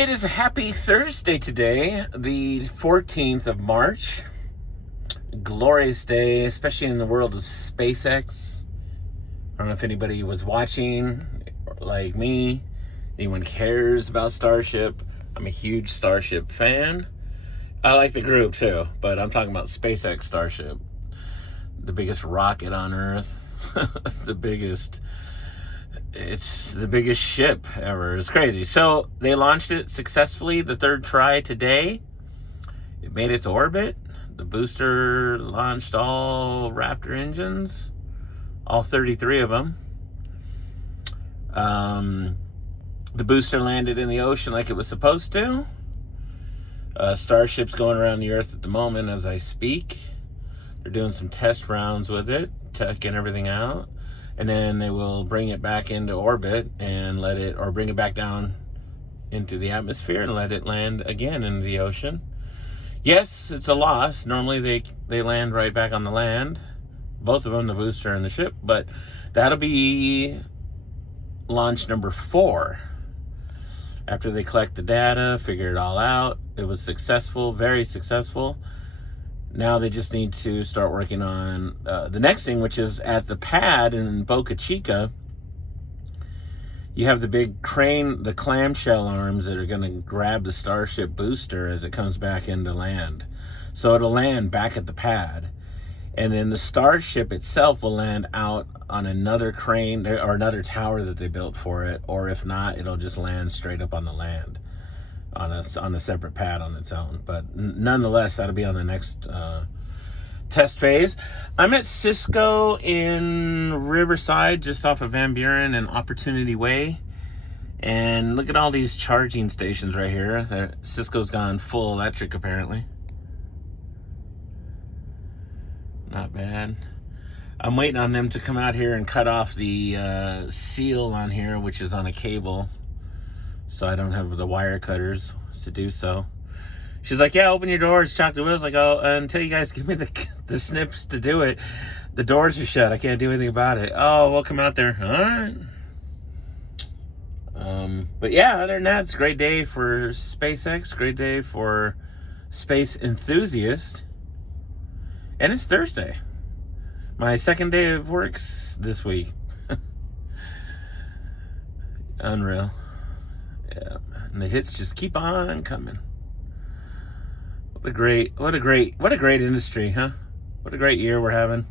It is a happy Thursday today, the 14th of March. Glorious day, especially in the world of SpaceX. I don't know if anybody was watching, like me. Anyone cares about Starship. I'm a huge Starship fan. I like the group too, but I'm talking about SpaceX Starship. The biggest rocket on Earth. It's the biggest ship ever. It's crazy. So they launched it successfully the third try today. It made it to orbit. The booster launched all Raptor engines, all 33 of them. The booster landed in the ocean like it was supposed to. Starship's going around the Earth at the moment as I speak. They're doing some test rounds with it, checking everything out. And then they will bring it back into orbit and bring it back down into the atmosphere and let it land again into the ocean. Yes, it's a loss. Normally they land right back on the land, both of them, the booster and the ship, but that'll be launch number 4. After they collect the data, figure it all out, it was successful, very successful. Now they just need to start working on the next thing, which is at the pad in Boca Chica. You have the big crane, the clamshell arms that are going to grab the Starship booster as it comes back into land. So it'll land back at the pad. And then the Starship itself will land out on another crane or another tower that they built for it. Or if not, it'll just land straight up on the land. On a separate pad on its own, but nonetheless, that'll be on the next test phase. I'm at Cisco in Riverside, just off of Van Buren and Opportunity Way, and look at all these charging stations right here. Cisco's gone full electric apparently. Not bad. I'm waiting on them to come out here and cut off the seal on here, which is on a cable. So I don't have the wire cutters to do so. She's like, yeah, open your doors, chock the wheels. I go, until you guys give me the snips to do it, the doors are shut. I can't do anything about it. Oh, we'll come out there. All right. But yeah, other than that, it's a great day for SpaceX. Great day for space enthusiasts. And it's Thursday. My second day of work this week. Unreal. Yeah, and the hits just keep on coming. What a great industry, huh? What a great year we're having.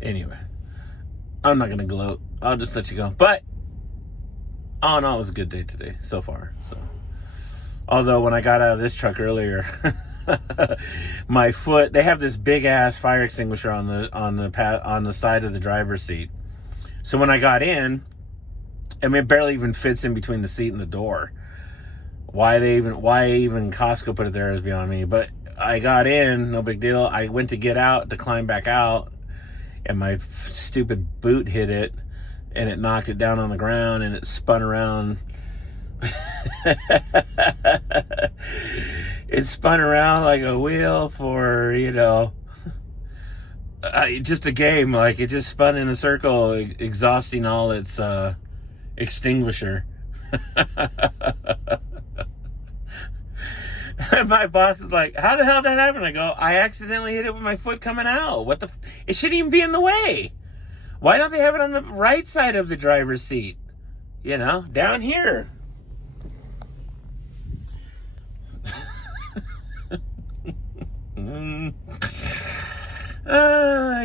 Anyway, I'm not gonna gloat. I'll just let you go. But all in all, it was a good day today so far. So, although when I got out of this truck earlier, my foot. They have this big ass fire extinguisher on the side of the driver's seat. So when I got in, I mean, it barely even fits in between the seat and the door. Why even Costco put it there is beyond me. But I got in, no big deal. I went to get out, to climb back out, and my stupid boot hit it, and it knocked it down on the ground, and it spun around. It spun around like a wheel for, just a game. Like, it just spun in a circle, exhausting all its extinguisher. And my boss is like, how the hell did that happen? I go, I accidentally hit it with my foot coming out. It shouldn't even be in the way. Why don't they have it on the right side of the driver's seat? Down here.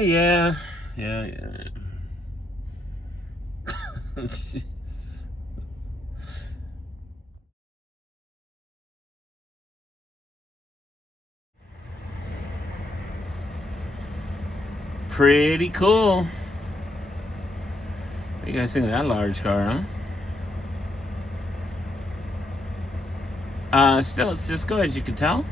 Yeah. Pretty cool. What do you guys think of that large car, huh? Still, it's Cisco, as you can tell.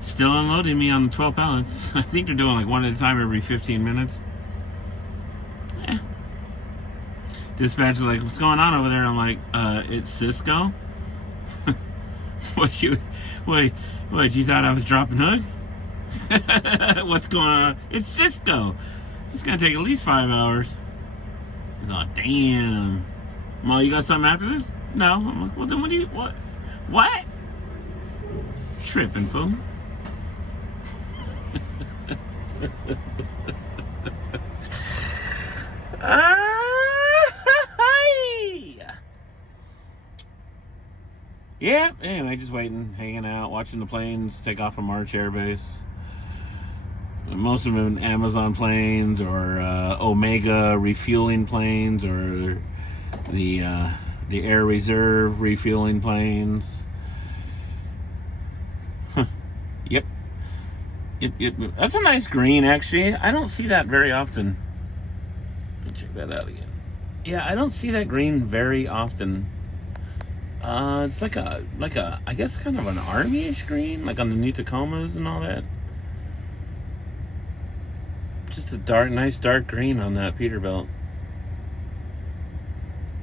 Still unloading me on the 12 pallets. I think they're doing like one at a time every 15 minutes. Dispatcher's like, what's going on over there? I'm like, it's Cisco. What, you thought I was dropping hook? What's going on? It's Cisco. It's gonna take at least 5 hours. He's all, damn. Ma, you got something after this? No. I'm like, well, then what do you, what? What? Tripping, fool. Yeah, anyway, just waiting, hanging out, watching the planes take off from March Air Base. Most of them Amazon planes or Omega refueling planes or the Air Reserve refueling planes. Yep. Yep. That's a nice green, actually. I don't see that very often. Let me check that out again. Yeah, I don't see that green very often. It's like a, I guess kind of an army-ish green, like on the new Tacomas and all that. Just a nice dark green on that Peterbilt.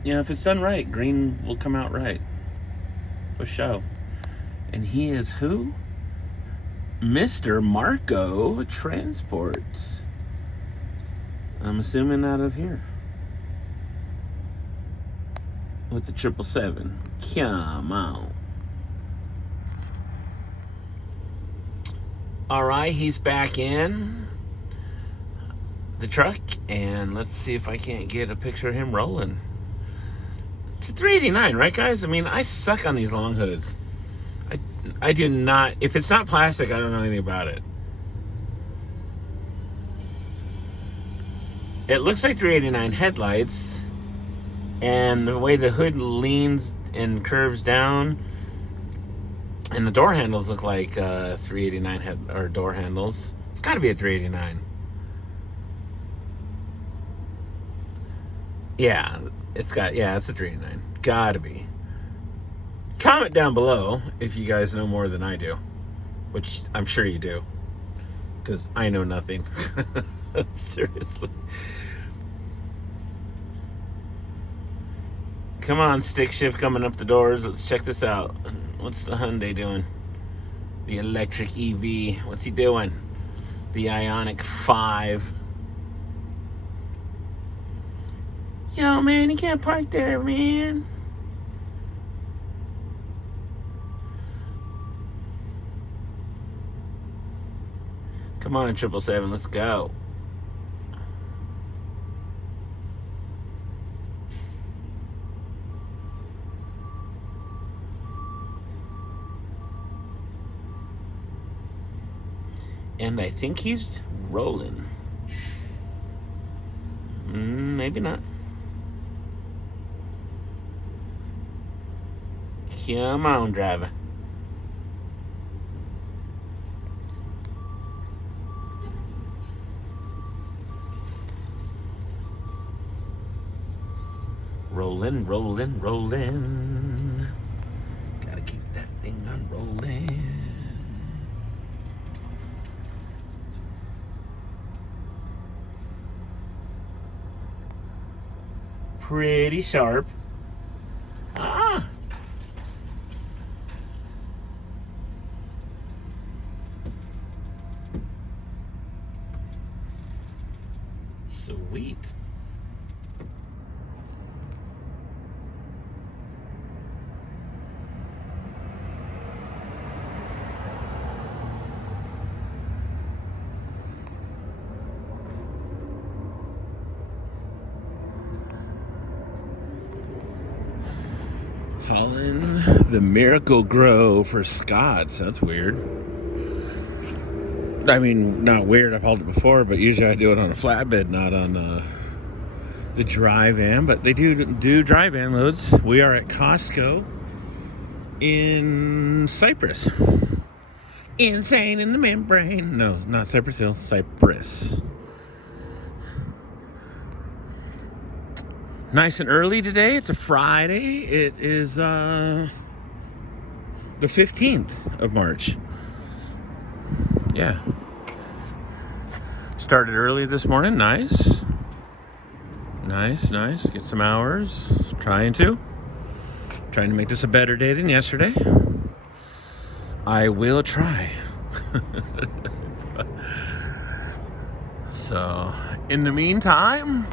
Yeah, if it's done right, green will come out right. For sure. And he is who? Mr. Marco Transport. I'm assuming out of here. With the 777. Come on. Alright, he's back in the truck, and let's see if I can't get a picture of him rolling. It's a 389, right, guys? I mean, I suck on these long hoods. I do not. If it's not plastic, I don't know anything about it. It looks like 389 headlights, and the way the hood leans and curves down, and the door handles look like 389 door handles. It's got to be a 389. Yeah, it's a 389. Gotta be. Comment down below if you guys know more than I do, which I'm sure you do, because I know nothing. Seriously. Come on, stick shift coming up the doors. Let's check this out. What's the Hyundai doing? The electric EV. What's he doing? The Ioniq 5. Yo, man, you can't park there, man. Come on, 777, let's go. And I think he's rolling. Maybe not. Come on, driver. Rolling. Gotta keep that thing on rolling. Pretty sharp. Ah! Sweet. Hauling the Miracle Grow for Scott's. That's weird. I mean, not weird. I've hauled it before, but usually I do it on a flatbed, not on the dry van. But they do dry van loads. We are at Costco in Cypress. Insane in the membrane. No, not Cypress Hill. Cypress. Nice and early today. It's a Friday. It is the 15th of March. Yeah. Started early this morning. Nice. Get some hours. Trying to make this a better day than yesterday. I will try. So, in the meantime,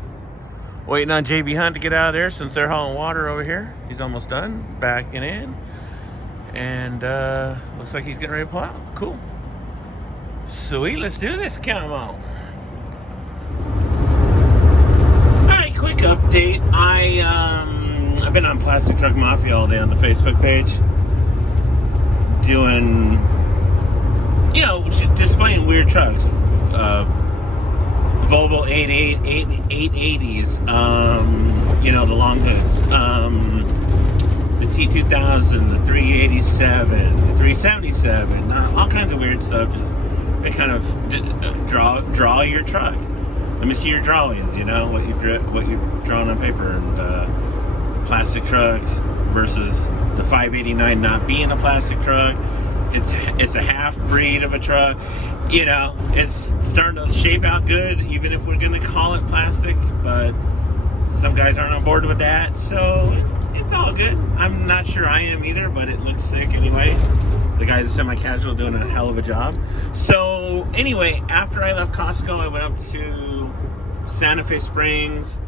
waiting on JB Hunt to get out of there since they're hauling water over here. He's almost done, backing in. And looks like he's getting ready to pull out. Cool. Sweet, let's do this. Come on. Alright, quick update. I've been on Plastic Truck Mafia all day on the Facebook page. Doing, you know, displaying weird trucks. Volvo 880s, you know, the long hoods, the T2000, the 387, the 377, all kinds of weird stuff. Just they kind of draw your truck. Let me see your drawings. You know what you've drawn on paper, and plastic trucks versus the 589 not being a plastic truck. It's a half breed of a truck. You know, it's starting to shape out good, even if we're going to call it plastic, but some guys aren't on board with that, so it's all good. I'm not sure I am either, but it looks sick anyway. The guys at Semi-Casual doing a hell of a job. So, anyway, after I left Costco, I went up to Santa Fe Springs,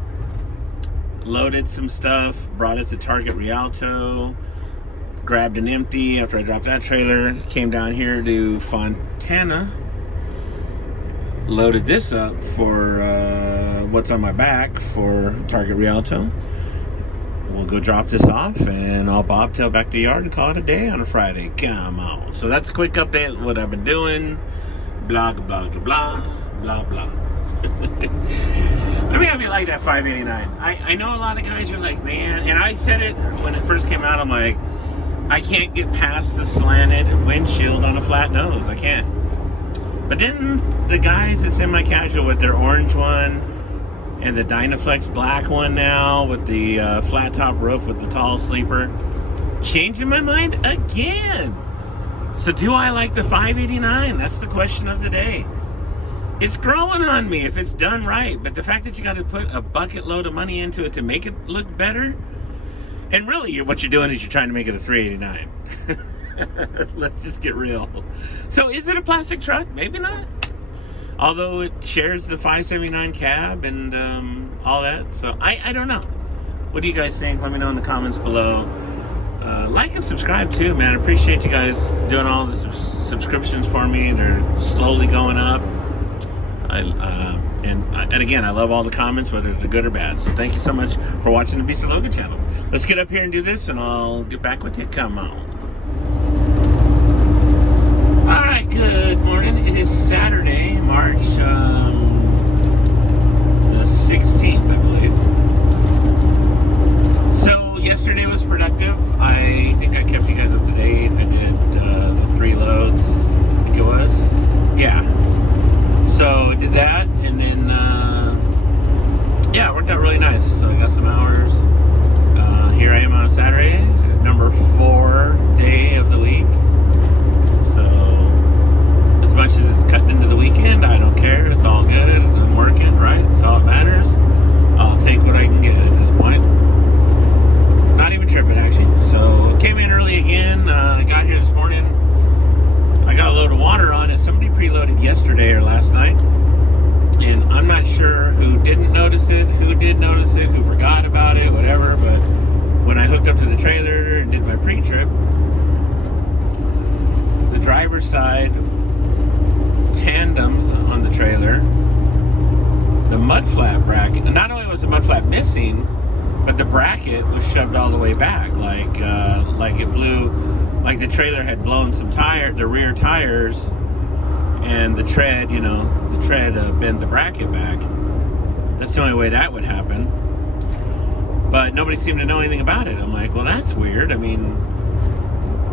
loaded some stuff, brought it to Target Rialto, grabbed an empty after I dropped that trailer, came down here to Fontana, loaded this up for what's on my back for Target Rialto. We'll go drop this off and I'll bobtail back to the yard and call it a day on a Friday. Come on. So that's a quick update of what I've been doing. Blah, blah, blah, blah, blah, blah. I mean, I like that 589. I know a lot of guys are like, man, and I said it when it first came out, I'm like, I can't get past the slanted windshield on a flat nose. I can't. But then the guys at Semi-Casual with their orange one and the Dynaflex black one now with the flat top roof with the tall sleeper, changing my mind again. So do I like the 589? That's the question of the day. It's growing on me if it's done right, but the fact that you got to put a bucket load of money into it to make it look better, and really what you're doing is you're trying to make it a 389. Let's just get real. So is it a plastic truck? Maybe not. Although it shares the 579 cab and all that. So I don't know. What do you guys think? Let me know in the comments below. Like and subscribe too, man. I appreciate you guys doing all the subscriptions for me. They're slowly going up. And again, I love all the comments, whether they're good or bad. So thank you so much for watching the Beast of Logan channel. Let's get up here and do this, and I'll get back with you. Come on. All right, good morning. It is Saturday, March the 16th, I believe. So yesterday was productive. I think I kept you guys up to date. I did the 3 loads, I think it was. Yeah. So I did that, and then, yeah, it worked out really nice. So I got some hours. Here I am on a Saturday, number 4 day of the week. So as much as it's cutting into the weekend, I don't care. It's all good. I'm working, right? It's all that matters. I'll take what I can get at this point. Not even tripping, actually. So came in early again. I got here this morning. I got a load of water on it. Somebody preloaded yesterday or last night. And I'm not sure who didn't notice it, who did notice it, who forgot about it, whatever. But when I hooked up to the trailer and did my pre-trip, the driver's side tandems on the trailer, the mud flap bracket, and not only was the mud flap missing, but the bracket was shoved all the way back, like it blew, like the trailer had blown some the rear tires, and the tread, bent the bracket back. That's the only way that would happen. But nobody seemed to know anything about it. I'm like, well, that's weird. I mean,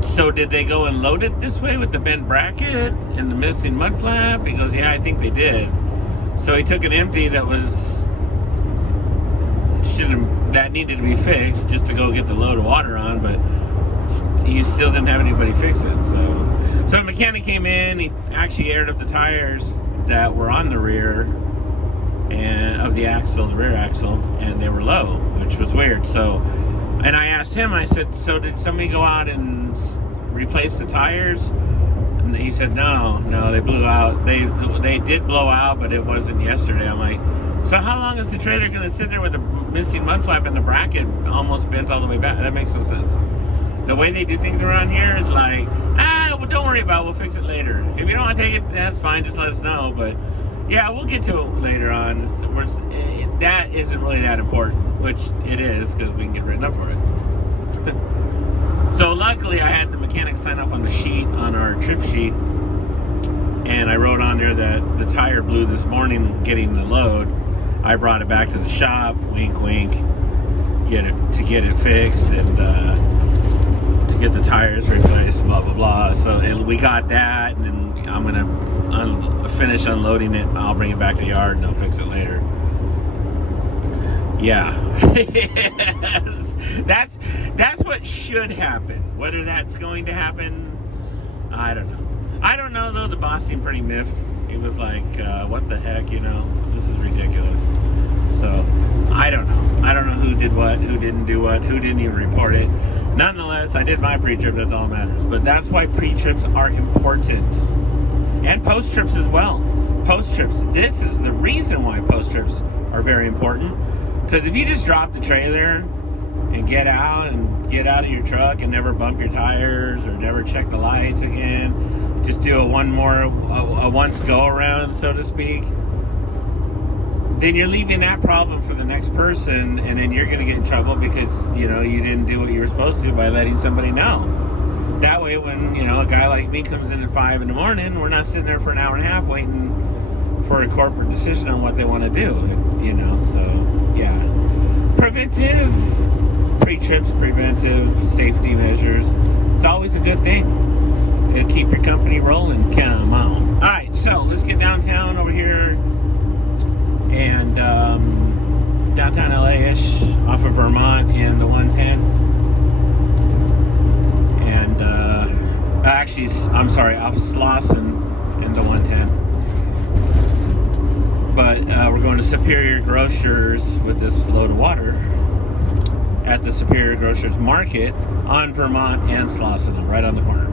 so did they go and load it this way with the bent bracket and the missing mud flap? He goes, yeah, I think they did. So he took an empty that needed to be fixed just to go get the load of water on, but he still didn't have anybody fix it. So a mechanic came in. He actually aired up the tires that were on the rear and of the rear axle, and they were low, which was weird. So, and I asked him, I said, so did somebody go out and replace the tires? And he said, no, they blew out. They did blow out, but it wasn't yesterday. I'm like, so how long is the trailer going to sit there with the missing mud flap and the bracket almost bent all the way back? That makes no sense. The way they do things around here is like, well, don't worry about it. We'll fix it later. If you don't want to take it, that's fine. Just let us know. But yeah, we'll get to it later on. That isn't really that important, which it is because we can get written up for it. So luckily, I had the mechanic sign off on the sheet, on our trip sheet, and I wrote on there that the tire blew this morning getting the load. I brought it back to the shop, wink, wink, get it fixed and to get the tires replaced, blah blah blah. So we got that, and then I'm gonna finish unloading it. I'll bring it back to the yard and I'll fix it later. Yeah. Yes. That's what should happen. Whether that's going to happen, I don't know. I don't know though. The boss seemed pretty miffed. He was like, what the heck, this is ridiculous. So I don't know. I don't know who did what, who didn't do what, who didn't even report it. Nonetheless, I did my pre-trip. That's all that matters. But that's why pre-trips are important. And post-trips as well. Post-trips. This is the reason why post-trips are very important. Because if you just drop the trailer and get out of your truck and never bump your tires or never check the lights again, just do a once go around, so to speak, then you're leaving that problem for the next person, and then you're going to get in trouble because you didn't do what you were supposed to by letting somebody know. That way, when a guy like me comes in at 5 in the morning, we're not sitting there for an hour and a half waiting for a corporate decision on what they want to do. So yeah, preventive pre-trips, preventive safety measures. It's always a good thing. It'll keep your company rolling. Come on. All right, so let's get downtown over here, and downtown LA-ish, off of Vermont and the 110. And actually, I'm sorry, off Slauson and the 110. But we're going to Superior Grocers with this load of water at the Superior Grocers Market on Vermont and Slauson, right on the corner.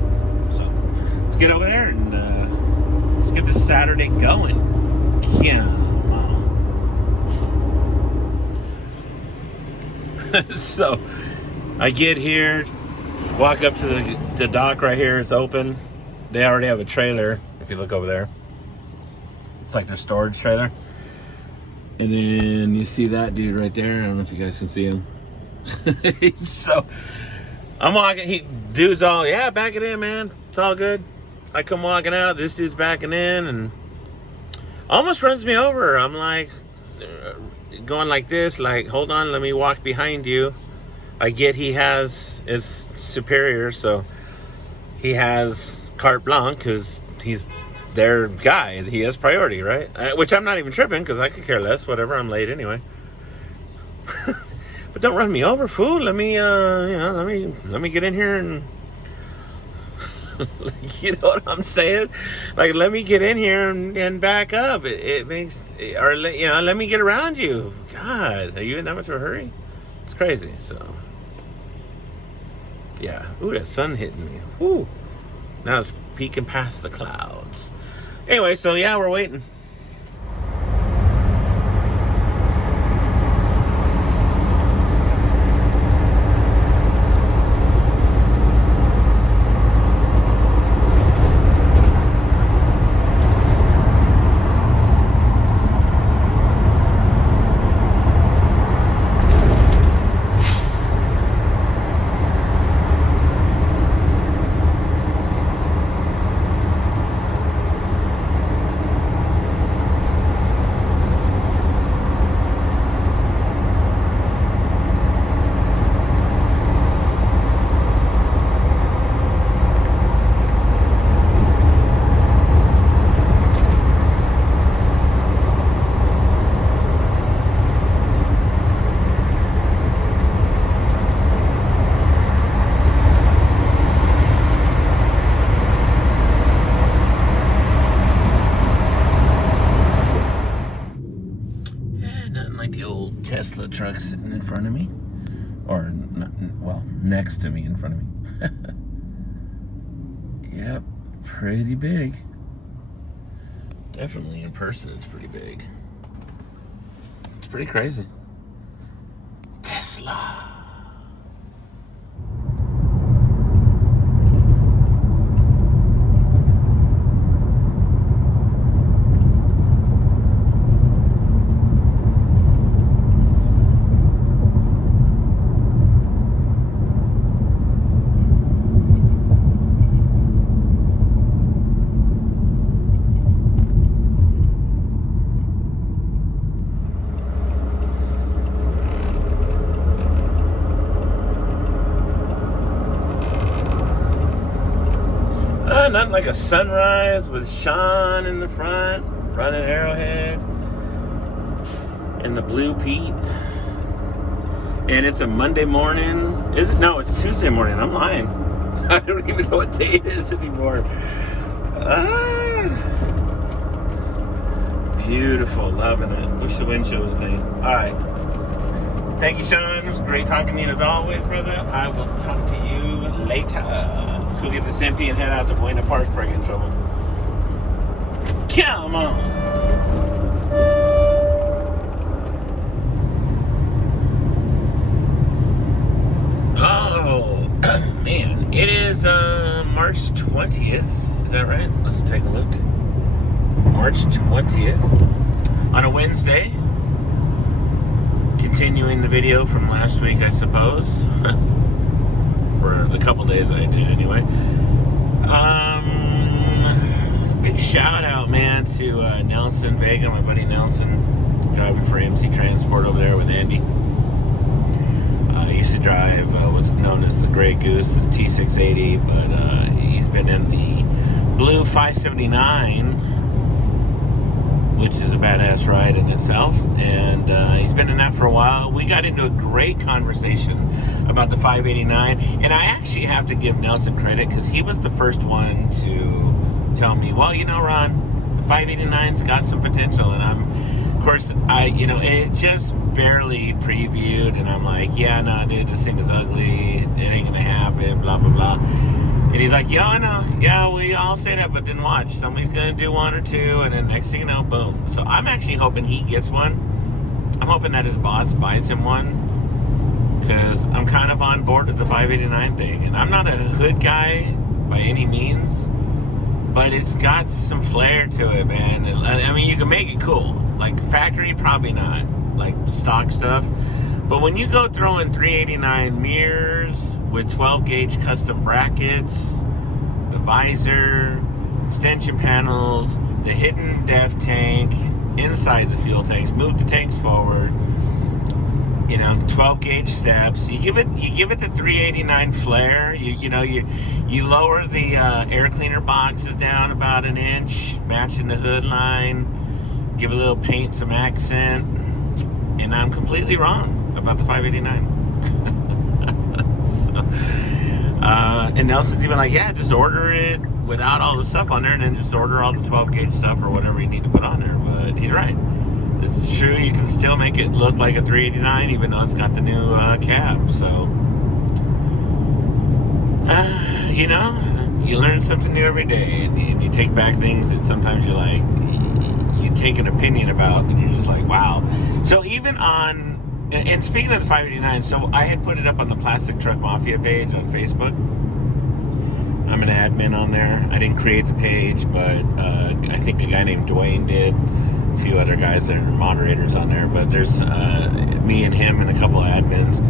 So let's get over there and let's get this Saturday going. Come on. So I get here, walk up to the dock right here. It's open. They already have a trailer. If you look over there, it's like their storage trailer. And then you see that dude right there. I don't know if you guys can see him. So I'm walking. Dude's all, yeah, back it in, man. It's all good. I come walking out. This dude's backing in and almost runs me over. I'm like going like this, like, hold on, let me walk behind you. I get it's Superior, so he has carte blanche because he's their guy. He has priority, right? Which I'm not even tripping because I could care less. Whatever, I'm late anyway. But don't run me over, fool. Let me get in here and you know what I'm saying? Like, let me get in here and back up. It makes, or let me get around you. God, are you in that much of a hurry? It's crazy. So, yeah. Ooh, that sun hitting me. Ooh, now it's peeking past the clouds. Anyway, so yeah, we're waiting. Tesla truck sitting in front of me, or well, next to me in front of me. Yep, Pretty big. Definitely in person, it's pretty big. It's pretty crazy. Tesla. Nothing like a sunrise with Sean in the front, running Arrowhead, and the Blue Pete. And it's a Monday morning. Is it? No, it's Tuesday morning. I'm lying. I don't even know what day it is anymore. Beautiful. Loving it. Wish the windshield was clean. All right. Thank you, Sean. It was great talking to you as always, brother. I will talk to you later. Let's go get this empty and head out to Buena Park before I get in trouble. Come on. Oh, man. It is March 20th. Is that right? Let's take a look. March 20th. On a Wednesday. Continuing the video from last week, I suppose. For the couple days I did anyway. Big shout out, man, to Nelson Vega, my buddy Nelson, driving for MC Transport over there with Andy. He used to drive what's known as the Grey Goose, the T680, but he's been in the Blue 579, which is a badass ride in itself, and he's been in that for a while. We got into a great conversation about the 589, and I actually have to give Nelson credit because he was the first one to tell me, well, you know, Ron, the 589's got some potential, and of course, it just barely previewed, and I'm like, yeah, no, dude, this thing is ugly, it ain't gonna happen, blah, blah, blah. And he's like, yeah, I know. Yeah, we all say that, but then watch. Somebody's going to do one or two, and then next thing you know, boom. So I'm actually hoping he gets one. I'm hoping that his boss buys him one, because I'm kind of on board with the 589 thing. And I'm not a hood guy by any means, but it's got some flair to it, man. And, I mean, you can make it cool. Like factory, probably not. Like stock stuff. But when you go throwing 389 mirrors with 12 gauge custom brackets, the visor, extension panels, the hidden def tank inside the fuel tanks, move the tanks forward, 12 gauge steps, you give it the 389 flair. You lower the air cleaner boxes down about an inch, matching the hood line, give a little paint, some accent, and I'm completely wrong about the 589. And Nelson's even like, yeah, just order it without all the stuff on there, and then just order all the 12 gauge stuff or whatever you need to put on there. But he's right. It's true. You can still make it look like a 389 even though it's got the new cab. So, you learn something new every day, and you take back things that sometimes you take an opinion about, and you're just like, wow. So even on, and speaking of the 589, so I had put it up on the Plastic Truck Mafia page on Facebook. I'm an admin on there. I didn't create the page, but I think a guy named Dwayne did. A few other guys that are moderators on there, but there's me and him and a couple of admins.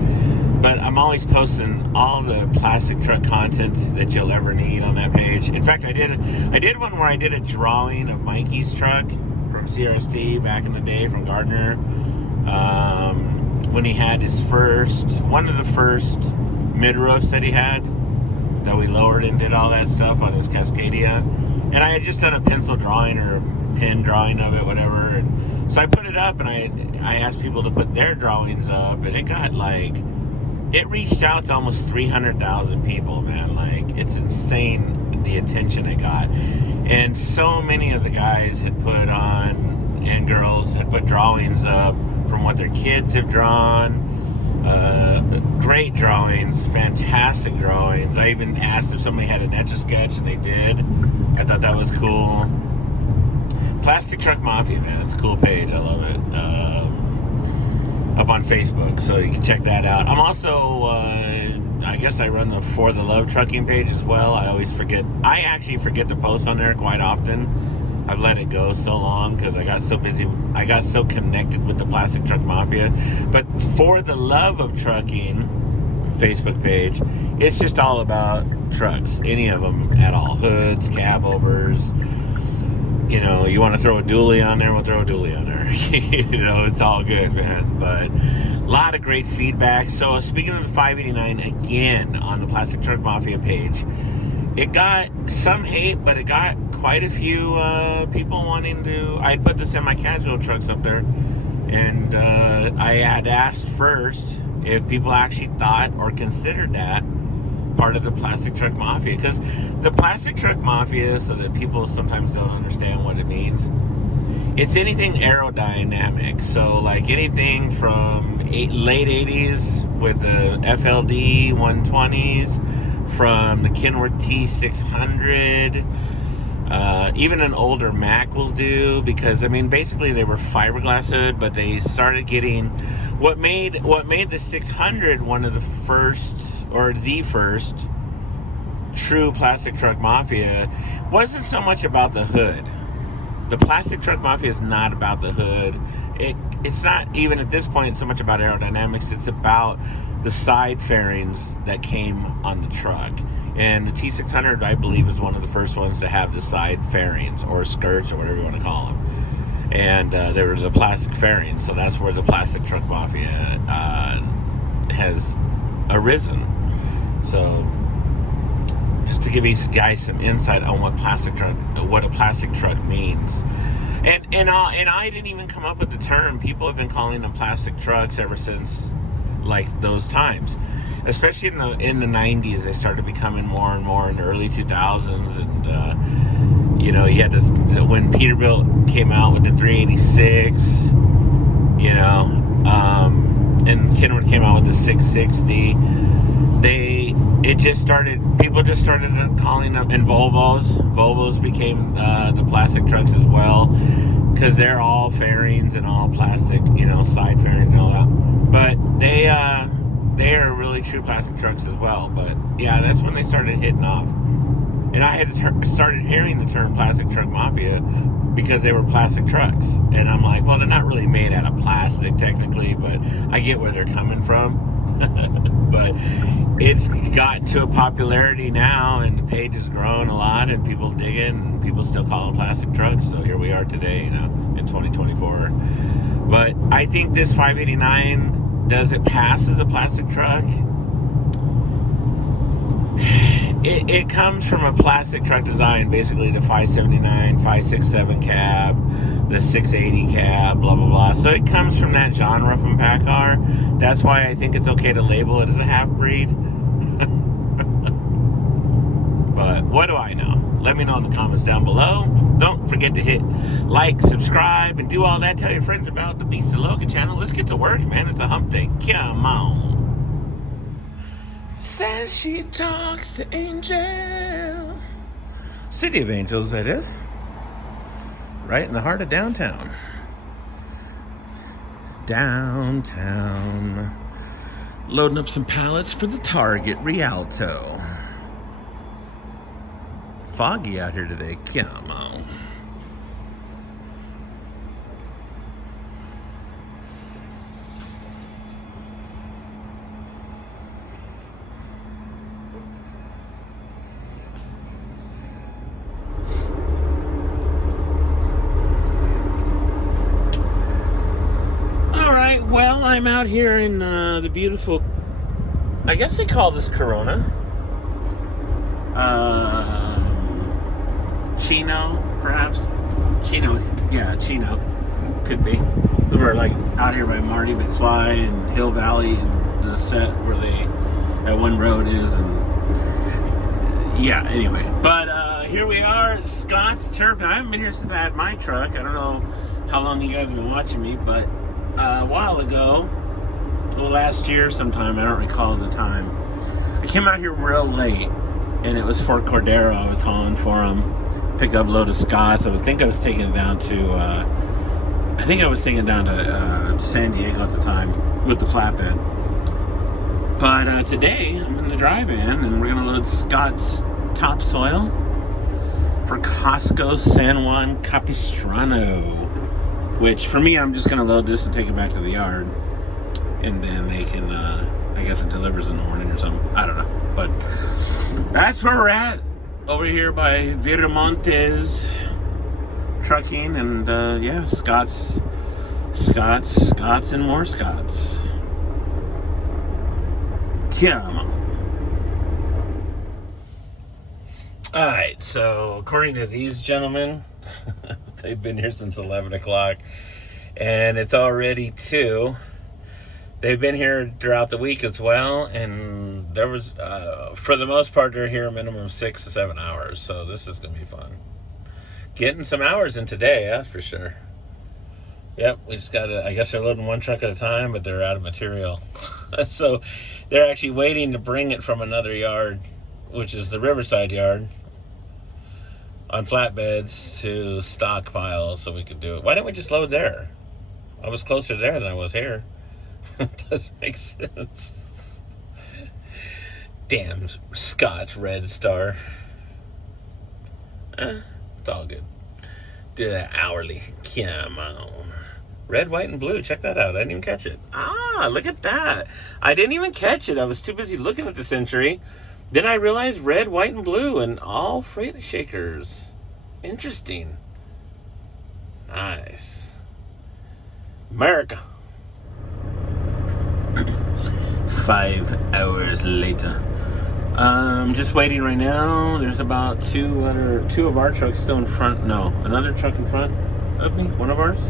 But I'm always posting all the plastic truck content that you'll ever need on that page. In fact, I did one where I did a drawing of Mikey's truck from CRST back in the day from Gardner. When he had one of the first mid-roofs that he had, that we lowered and did all that stuff on his Cascadia. And I had just done a pencil drawing or a pen drawing of it, whatever. And so I put it up, and I asked people to put their drawings up, and it got it reached out to almost 300,000 people, man. It's insane the attention it got. And so many of the guys had put on, and girls had put drawings up from what their kids have drawn. Great drawings, fantastic drawings. I even asked if somebody had an Etch-a-Sketch, and they did. I thought that was cool. Plastic Truck Mafia, man, it's a cool page. I love it. Up on Facebook, so you can check that out. I'm also, I guess I run the For the Love trucking page as well. I always forget. I actually forget to post on there quite often. I've let it go so long because I got so busy. I got so connected with the Plastic Truck Mafia. But For the Love of Trucking Facebook page, it's just all about trucks, any of them at all. Hoods, cab overs. You know, you want to throw a dually on there, we'll throw a dually on there. You know, it's all good, man. But a lot of great feedback. So speaking of the 589, again, on the Plastic Truck Mafia page, it got some hate, but it got quite a few people wanting to... I put the semi-casual trucks up there, and I had asked first if people actually thought or considered that part of the Plastic Truck Mafia, because the Plastic Truck Mafia, so that people sometimes don't understand what it means, it's anything aerodynamic. So like anything from late 80s with the FLD 120s, from the Kenworth T600, even an older Mack will do, because I mean basically they were fiberglass hood, but they started getting what made the 600 one of the first, or the first true Plastic Truck Mafia, wasn't so much about the hood. The Plastic Truck Mafia is not about the hood. It's not even at this point so much about aerodynamics. It's about the side fairings that came on the truck. And the T600, I believe, is one of the first ones to have the side fairings, or skirts, or whatever you want to call them. And they were the plastic fairings, so that's where the Plastic Truck Mafia has arisen. So, just to give you guys some insight on what a plastic truck means. And I didn't even come up with the term. People have been calling them plastic trucks ever since, like, those times. Especially in the 90s, they started becoming more and more in the early 2000s, and you know, you had this, when Peterbilt came out with the 386, you know, and Kenworth came out with the 660. People just started calling them, and Volvos became the plastic trucks as well, because they're all fairings and all plastic, you know, side fairings and all that. But they are really true plastic trucks as well. But yeah, that's when they started hitting off. And I had started hearing the term Plastic Truck Mafia because they were plastic trucks. And I'm like, well, they're not really made out of plastic technically, but I get where they're coming from. But it's gotten to a popularity now, and the page has grown a lot, and people dig it, and people still call them plastic trucks. So here we are today, you know, in 2024. But I think this 589, does it pass as a plastic truck? It comes from a plastic truck design, basically the 579, 567 cab, the 680 cab, blah, blah, blah. So it comes from that genre from PACCAR. That's why I think it's okay to label it as a half-breed. But what do I know? Let me know in the comments down below. Don't forget to hit like, subscribe, and do all that. Tell your friends about the Beast of Logan channel. Let's get to work, man. It's a hump day. Come on. Says she talks to angel. City of Angels, that is. Right in the heart of downtown. Downtown. Loading up some pallets for the Target Rialto. Foggy out here today. Come on. Well, I'm out here in the beautiful, I guess they call this Corona. Chino, perhaps. Chino, yeah, Chino. Could be. We're like out here by Marty McFly and Hill Valley, the set where that one road is, and yeah, anyway. But here we are at Scott's Turf. Now, I haven't been here since I had my truck. I don't know how long you guys have been watching me, but a while ago, last year sometime, I don't recall the time, I came out here real late, and it was for Cordero. I was hauling for him, pick up a load of Scots. I think I was taking it down to San Diego at the time with the flatbed. But today I'm in the drive-in and we're gonna load Scott's topsoil for Costco San Juan Capistrano. Which for me, I'm just gonna load this and take it back to the yard, and then they can. I guess it delivers in the morning or something. I don't know, but that's where we're at over here by Viramontes Trucking, and yeah, Scots, and more Scots. Come on. All right, so according to these gentlemen, they've been here since 11 o'clock, and it's already 2. They've been here throughout the week as well, and there was, for the most part, they're here a minimum of 6 to 7 hours, so this is going to be fun. Getting some hours in today, that's for sure. Yep, we just got to, I guess they're loading one truck at a time, but they're out of material. So they're actually waiting to bring it from another yard, which is the Riverside yard, on flatbeds to stockpile so we could do it. Why didn't we just load there? I was closer there than I was here. It doesn't make sense. Damn Scotch Red Star. It's all good. Do that hourly. Come on. Red, white, and blue. Check that out. I didn't even catch it. Ah, look at that. I didn't even catch it. I was too busy looking at the Century. Then I realized red, white, and blue, and all freight shakers. Interesting. Nice. America. 5 hours later. Just waiting right now. There's about two of our trucks still in front. No, another truck in front of me. One of ours.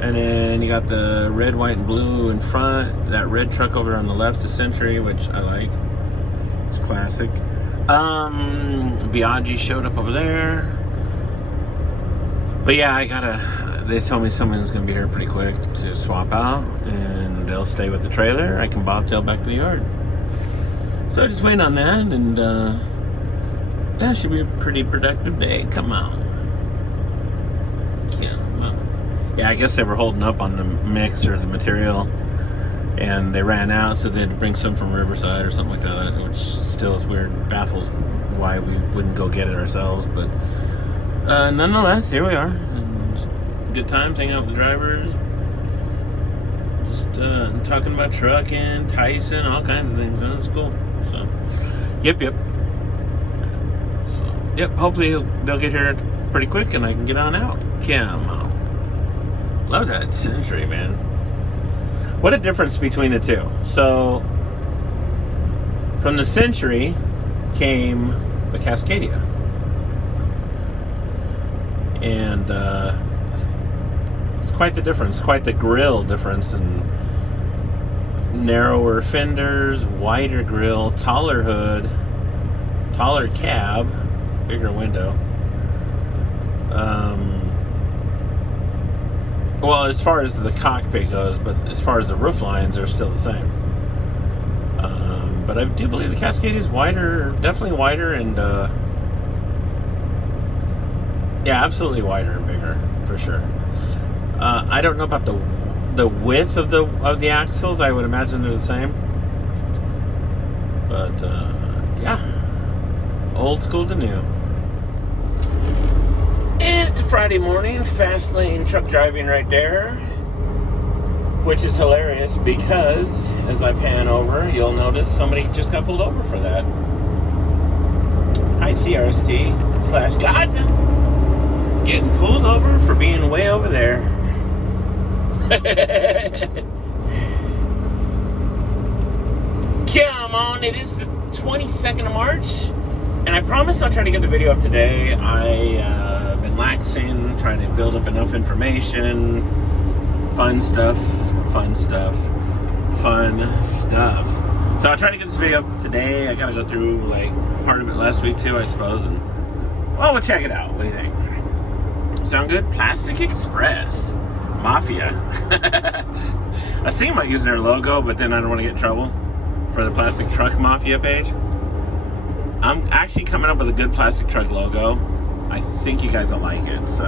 And then you got the red, white, and blue in front. That red truck over on the left is Century, which I like. It's classic. Biaggi showed up over there. But yeah, they told me someone's gonna be here pretty quick to swap out, and they'll stay with the trailer. I can bobtail back to the yard. So just waiting on that, and that should be a pretty productive day. Come on. Yeah, I guess they were holding up on the mix or the material, and they ran out, so they had to bring some from Riverside or something like that, which still is weird. Baffles why we wouldn't go get it ourselves, but nonetheless, here we are. And just good times, hanging out with the drivers, just talking about trucking, Tyson, all kinds of things. It's cool. So, yep. So, yep. Hopefully they'll get here pretty quick, and I can get on out. Come on. Love that Century, man. What a difference between the two. So, from the Century came the Cascadia. And it's quite the difference, quite the grille difference, and narrower fenders, wider grille, taller hood, taller cab, bigger window. Well, as far as the cockpit goes, but as far as the roof lines, they're still the same. But I do believe the Cascadia is wider, definitely wider, and yeah, absolutely wider and bigger for sure. I don't know about the width of the axles. I would imagine they're the same. But yeah, old school to new. And it's a Friday morning, fast lane truck driving right there, which is hilarious because as I pan over, you'll notice somebody just got pulled over for that. Hi, CRST/God, getting pulled over for being way over there. Come on, it is the 22nd of March, and I promise I'll try to get the video up today. I've been laxing, trying to build up enough information, fun stuff. So I'll try to get this video up today. I gotta go through like part of it last week too, I suppose, and well, we'll check it out. What do you think? Sound good? Plastic Express. Mafia. I was thinking about using their logo, but then I don't want to get in trouble for the Plastic Truck Mafia page. I'm actually coming up with a good plastic truck logo. I think you guys will like it. So,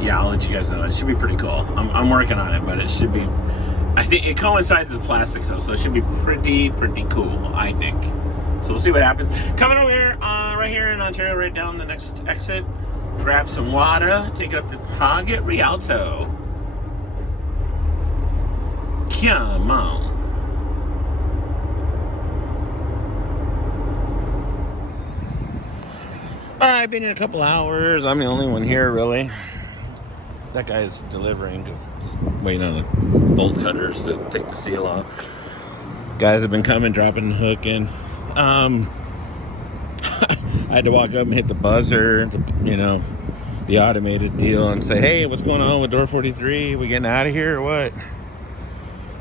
yeah, I'll let you guys know. It should be pretty cool. I'm working on it, but it should be. I think it coincides with the plastic stuff, so it should be pretty cool, I think. So we'll see what happens. Coming over here, right here in Ontario, right down the next exit. Grab some water, take it up to Target Rialto. Come on. I've been in a couple hours. I'm the only one here, really. That guy's delivering because he's waiting on the bolt cutters to take the seal off. Guys have been coming, dropping the hook in. I had to walk up and hit the buzzer, the automated deal, and say, hey, what's going on with door 43? We getting out of here or what?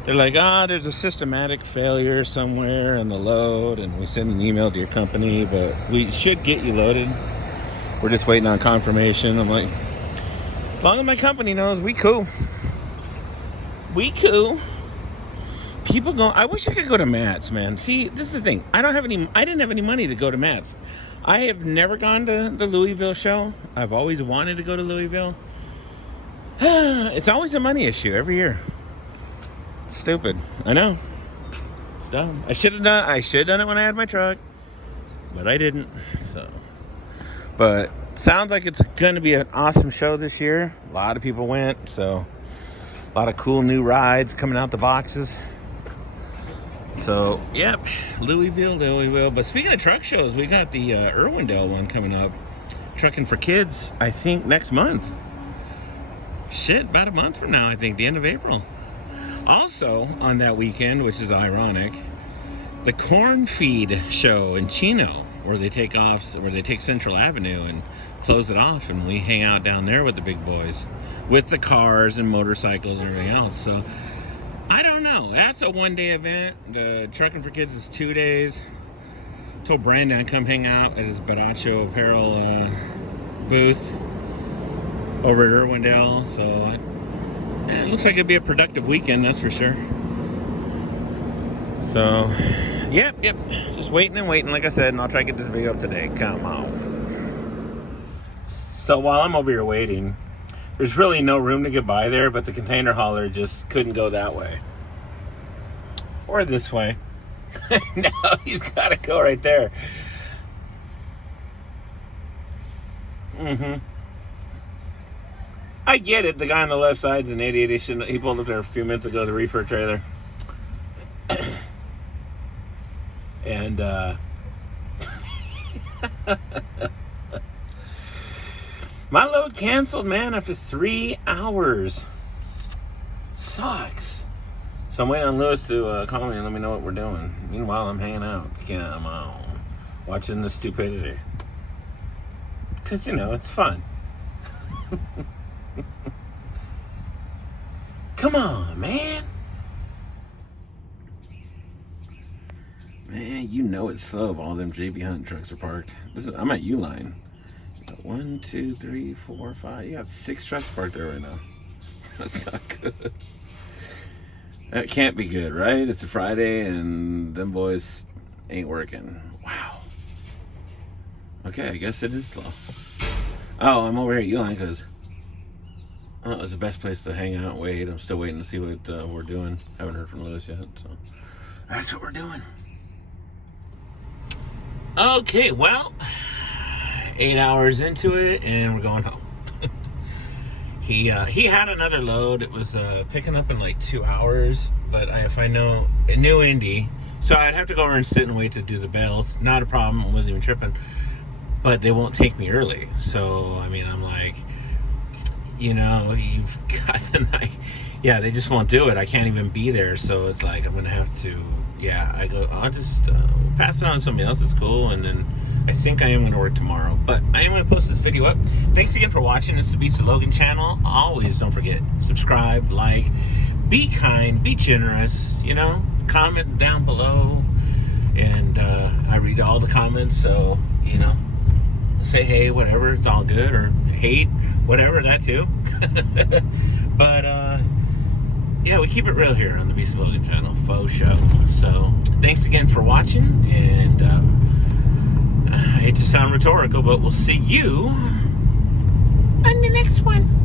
They're like, there's a systematic failure somewhere in the load, and we send an email to your company, but we should get you loaded. We're just waiting on confirmation. I'm like, as long as my company knows, we cool. We cool. People go, I wish I could go to Matt's, man. See, this is the thing. I didn't have any money to go to Matt's. I have never gone to the Louisville show. I've always wanted to go to Louisville. It's always a money issue every year. It's stupid. I know. It's dumb. I should have done it when I had my truck, but I didn't. So, but sounds like it's going to be an awesome show this year. A lot of people went, so a lot of cool new rides coming out the boxes. So, yep, Louisville. But speaking of truck shows, we got the Irwindale one coming up. Trucking for Kids, I think, next month. Shit, about a month from now, I think, the end of April. Also, on that weekend, which is ironic, the Corn Feed show in Chino, where they take Central Avenue and close it off, and we hang out down there with the big boys, with the cars and motorcycles and everything else. So, I don't know. That's a one-day event. The Trucking for Kids is 2 days. Told Brandon to come hang out at his Baracho apparel booth over at Irwindale. So, it looks like it'd be a productive weekend, that's for sure. So, yep. Just waiting, like I said, and I'll try to get this video up today. Come on. So, while I'm over here waiting, there's really no room to get by there, but the container hauler just couldn't go that way. Or this way. No, he's got to go right there. I get it. The guy on the left side's an idiot. He pulled up there a few minutes ago, the reefer trailer. And, my load canceled, man, after 3 hours. Sucks. So I'm waiting on Lewis to call me and let me know what we're doing. Meanwhile, I'm hanging out. Come on. Watching the stupidity. Because, it's fun. Come on, man. Man, it's slow if all them JB Hunt trucks are parked. I'm at U-Line. 1, 2, 3, 4, 5. You got 6 trucks parked there right now. That's not good. That can't be good, right? It's a Friday and them boys ain't working. Wow. Okay, I guess it is slow. Oh, I'm over here at U-Line because it was the best place to hang out and wait. I'm still waiting to see what we're doing. Haven't heard from Lewis yet, so that's what we're doing. Okay, well, 8 hours into it, and we're going home. He had another load. It was picking up in like 2 hours, but if I know a new Indy, so I'd have to go over and sit and wait to do the bales. Not a problem. I wasn't even tripping, but they won't take me early. So I'm like, you've got the night. Yeah, they just won't do it. I can't even be there. So it's like I'm gonna have to. Yeah, I'll just pass it on to somebody else. It's cool, and then I think I am going to work tomorrow. But I am going to post this video up. Thanks again for watching. It's the Beast of Logan channel. Always don't forget, subscribe, like, be kind, be generous, comment down below. And I read all the comments, so, say hey, whatever, it's all good, or hate, whatever, that too. But, yeah, we keep it real here on the Beast of Logan channel, faux show. So, thanks again for watching, and hate to sound rhetorical, but we'll see you on the next one.